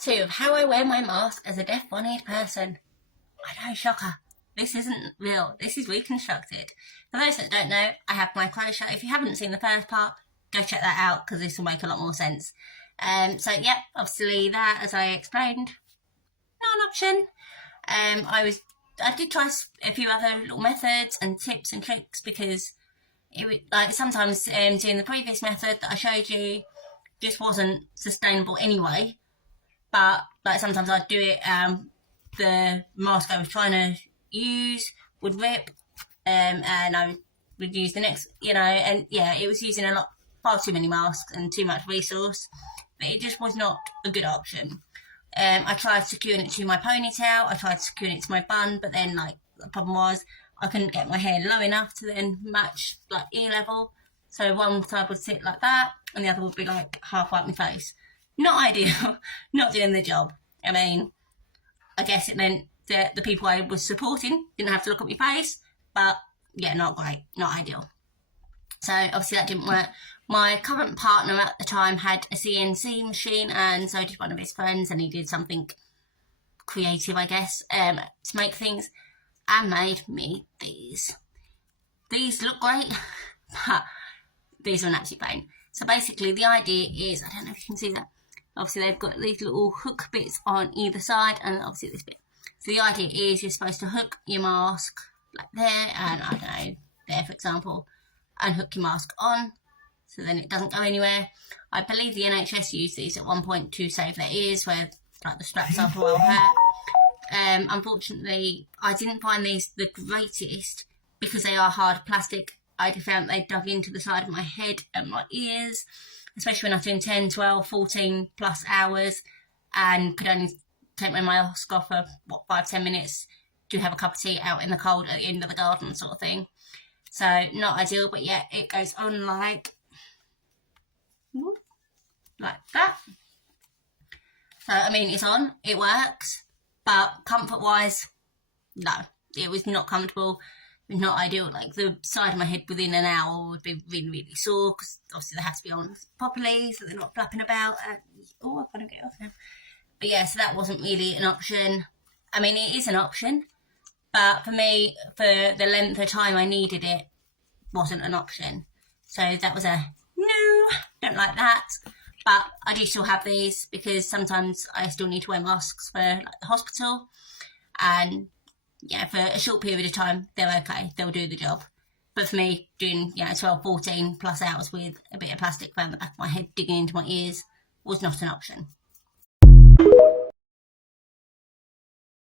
Part 2 of how I wear my mask as a deaf one-eared person. I know, shocker. This isn't real. This is reconstructed. For those that don't know, I have my crochet. If you haven't seen the first part, go check that out because this will make a lot more sense. So yeah, obviously that, as I explained, not an option. I did try a few other little methods and tips and tricks because it would, like, sometimes doing the previous method that I showed you just wasn't sustainable anyway. But like sometimes I'd do it, the mask I was trying to use would rip, and I would use the next, and yeah, it was using far too many masks and too much resource. But it just was not a good option. I tried securing it to my ponytail, I tried securing it to my bun, but then the problem was I couldn't get my hair low enough to then match ear level. So one side would sit like that and the other would be half up my face. Not ideal, not doing the job. I mean, I guess it meant that the people I was supporting didn't have to look at my face, but yeah, not great, not ideal. So obviously that didn't work. My current partner at the time had a CNC machine, and so did one of his friends, and he did something creative, I guess, to make things, and made me these. These look great, but these are an absolute pain. So basically the idea is, I don't know if you can see that, obviously they've got these little hook bits on either side and obviously this bit. So the idea is you're supposed to hook your mask like there and, I don't know, there for example, and hook your mask on so then it doesn't go anywhere. I believe the NHS used these at one point to save their ears where the straps after a while hurt. Unfortunately, I didn't find these the greatest because they are hard plastic. I found they dug into the side of my head and my ears, especially when I was doing 10, 12, 14 plus hours and could only take my mask off for 5-10 minutes to have a cup of tea out in the cold at the end of the garden sort of thing. So not ideal, but yeah, it goes on like that. So I mean, it's on, it works, but comfort wise, no, it was not comfortable. Not ideal. The side of my head within an hour would be really, really sore because obviously they have to be on properly so they're not flapping about. Oh, I've got to get off now. But yeah, so that wasn't really an option. I mean, it is an option, but for me, for the length of time I needed it, wasn't an option. So that was a no, don't like that. But I do still have these because sometimes I still need to wear masks for the hospital, and yeah, for a short period of time, they're okay. They'll do the job. But for me, doing 12, 14 plus hours with a bit of plastic around the back of my head digging into my ears was not an option.